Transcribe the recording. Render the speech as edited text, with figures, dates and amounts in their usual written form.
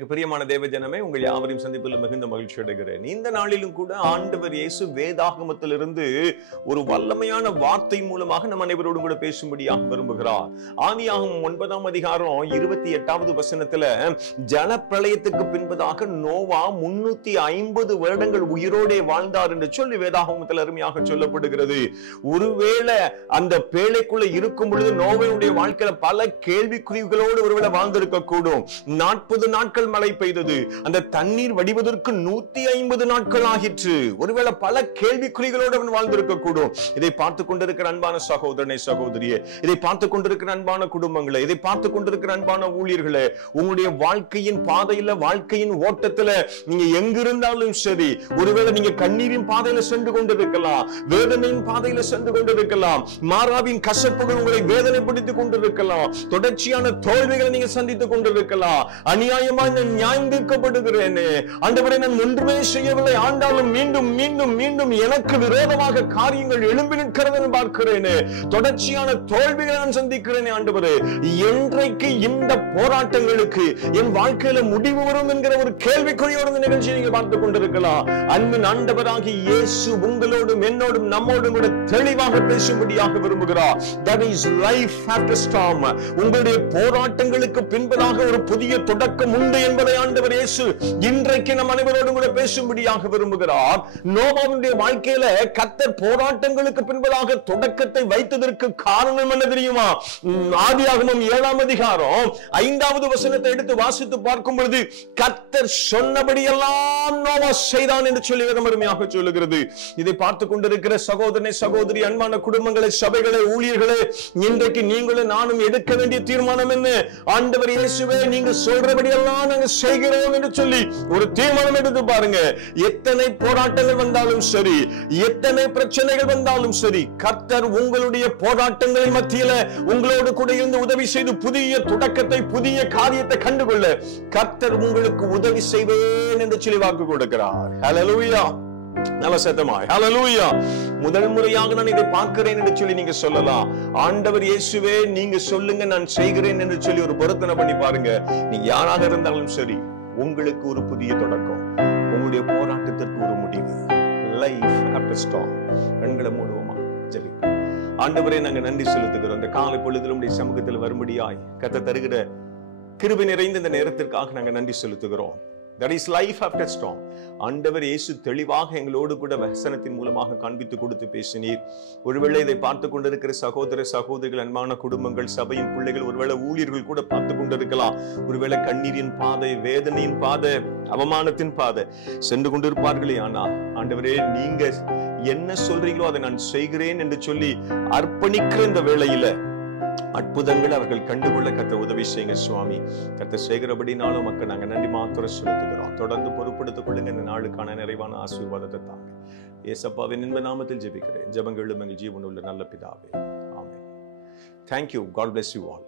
எனக்கு பிரியமான தேவ ஜனமே, உங்கள் யாவரையும் சந்திப்பில் மிகுந்த மகிழ்ச்சி அடைகிறேன். இந்த நாளிலும் கூட ஆண்டவர் இயேசு வேதாகமத்திலிருந்து ஒரு வல்லமையான வார்த்தை மூலமாக நம் அனைவரோடும் கூட பேசும்படியாக விரும்புகிறார். ஆதியாகமம் 9ஆம் அதிகாரம் 28வது வசனத்துல ஜலப்பிரளயத்துக்கு பின்பதாக நோவா 350 வருடங்கள் உயிரோடே வாழ்ந்தார் என்று சொல்லி வேதாகமத்தில் அருமையாக சொல்லப்படுகிறது. ஒருவேளை அந்த பேழைக்குள்ள இருக்கும் பொழுது நோவாவுடைய வாழ்க்கையில பல கேள்விக்குறிகளோடு ஒருவேளை வாழ்ந்திருக்க கூடும். 40 நாட்கள் மழை பெய்தது. அந்த தண்ணீர் வடிவதற்கு 150 நாட்கள் ஆகிற்று. ஒருவேளை பல கேள்விக்குறிகளோடு அவன் வாழ்ந்திருக்க கூடும். இதை பார்த்துக் கொண்டிருக்கிற அன்பான சகோதரனே, சகோதரியே, இதை பார்த்துக் கொண்டிருக்கிற அன்பான குடும்பங்களே, இதை பார்த்துக் கொண்டிருக்கிற அன்பான ஊழியர்களே, உங்களுடைய வாழ்க்கையின் பாதையில, வாழ்க்கையின் ஓட்டத்துல நீங்க எங்கிருந்தாலும் சரி, ஒருவேளை நீங்க கண்ணீரின் பாதையில சென்று கொண்டிருக்கலாம், வேதனையின் பாதையில சென்று கொண்டிருக்கலாம், மாறாவின் கசப்புகள் உங்களை வேதனைப்படுத்திக் கொண்டிருக்கலாம், தொடர்ச்சியான தோல்விகளை நீங்க சந்தித்துக் கொண்டிருக்கலாம். அநியாயமாய் நான் நியாயம் தீர்க்கப்படுகிறேன், ஆண்டவரே நான் ஒன்றுமே செய்யவில்லை, ஆண்டாலும் மீண்டும் மீண்டும் மீண்டும் எனக்கு விரோதமாக காரியங்கள் எழும்பி நிற்கிறது பார்க்கிறேன், தொடர்ச்சியான தோல்விகளை நான் சந்திக்கிறேன். ஆண்டவரே, என்றைக்கு இந்த போராட்டங்களுக்கு என் வாழ்க்கையில முடிவு வரும் என்கிற ஒரு கேள்விக்குறியோடு இந்த நிகழ்ச்சியை நீங்க பார்த்துக் கொண்டிருக்கலாம். அன்பின் ஆண்டவராகிய இயேசு உங்களோடும் என்னோடும் நம்மோடும் கூட தெளிவாக பேசும்படியாக விரும்புகிறார். That is life after storm. உங்களுடைய போராட்டங்களுக்கு பின்பதாக ஒரு புதிய தொடக்கம் உண்டு என்பதை ஆண்டவர் இயேசு இன்றைக்கு நம் அனைவரோடும் கூட பேசும்படியாக விரும்புகிறார். நோவாவுடைய வாழ்க்கையில கர்த்தர் போராட்டங்களுக்கு பின்பதாக தொடக்கத்தை வைத்ததற்கு காரணம் என்ன தெரியுமா? ஆதியாகமம் 7ஆம் அதிகாரம் 5வது வசனத்தை எடுத்து வாசித்து பார்க்கும் பொழுது கர்த்தர் சொன்னபடியெல்லாம் நோவா செய்தான் என்று சொல்லி அருமையாக சொல்லுகிறது. இதை பார்த்துக் கொண்டிருக்கிற சகோதரனை, சகோதரி, அன்பான குடும்பங்களை, சபைகளை, ஊழியர்களே, இன்றைக்கு நீங்களும் நானும் எடுக்க வேண்டிய தீர்மானம் என்ன? ஆண்டவர் இயேசுவே, நீங்க சொல்றபடி எல்லாம் நாங்க செய்கிறோம் என்று சொல்லி ஒரு தீர்மானம் எடுத்து பாருங்க. எத்தனை போராட்டங்கள் வந்தாலும் சரி, எத்தனை பிரச்சனைகள் வந்தாலும் சரி, கர்த்தர் உங்களுடைய போராட்டங்களின் மத்தியில உங்களோடு கூட இருந்து உதவி செய்து புதிய தொடக்கத்தை, புதிய காரியத்தை கண்டுகொள்ள கர்த்தர் உங்களுக்கு உதவி செய்வேன் என்று சொல்லி வாக்கு கொடுக்கிறார். ஹல்லேலூயா. நல்ல சத்தமாய் ஹல்லேலூயா. முதல் முறையாக நான் இதை பார்க்கிறேன் என்று சொல்லி நீங்க சொல்லலாம். ஆண்டவர் இயேசுவே, நீங்க சொல்லுங்க, நான் செய்கிறேன் என்று சொல்லி ஒரு பொருத்தனை பண்ணி பாருங்க. நீங்க யாராக இருந்தாலும் சரி, உங்களுக்கு ஒரு புதிய தொடக்கம், உங்களுடைய போராட்டத்திற்கு ஒரு முடிவு. Life after storm. கண்களை மூடுவோமா, ஜெபிப்போம். ஆண்டவரே, நாங்க நன்றி செலுத்துகிறோம். இந்த காலை பொழுதில் உம்முடைய சமூகத்தில் வரும்படியாய் கர்த்தர் தருகிற கிருபை நிறைந்த இந்த நேரத்திற்காக நாங்க நன்றி செலுத்துகிறோம். That is life after storm. ஆண்டவர் இயேசு தெளிவாக எங்களோடு கூட வசனத்தின் மூலமாக காண்பித்து கொடுத்து பேசினீர். ஒருவேளை இதை பார்த்து கொண்டிருக்கிற சகோதர சகோதரிகள், அன்பான குடும்பங்கள், சபையின் பிள்ளைகள், ஒருவேளை ஊழியர்கள் கூட பார்த்து கொண்டிருக்கலாம். ஒருவேளை கண்ணீரின் பாதை, வேதனையின் பாதை, அவமானத்தின் பாதை சென்று கொண்டிருப்பார்களே. ஆனா ஆண்டவரே, நீங்க என்ன சொல்றீங்களோ அதை நான் செய்கிறேன் என்று சொல்லி அர்ப்பணிக்கிற இந்த வேளையில அற்புதங்கள் அவர்கள் கண்டுகொள்ள கர்த்தர் உதவி செய்யுங்க சுவாமி. கர்த்தர் செய்கிறபடினாலும் மக்கள் நாங்க நன்றி மாத்திரம் செலுத்துகிறோம். தொடர்ந்து பொறுப்படுத்திக் கொள்ளுங்க. இந்த நாளுக்கான நிறைவான ஆசீர்வாதத்தை தாங்க. இயேசுவின் இன்ப நாமத்தில் ஜெபிக்கிறேன். ஜெபங்களும் எங்கள் ஜீவனுள்ள நல்ல பிதாவே. ஆமென். Thank you. God bless you all.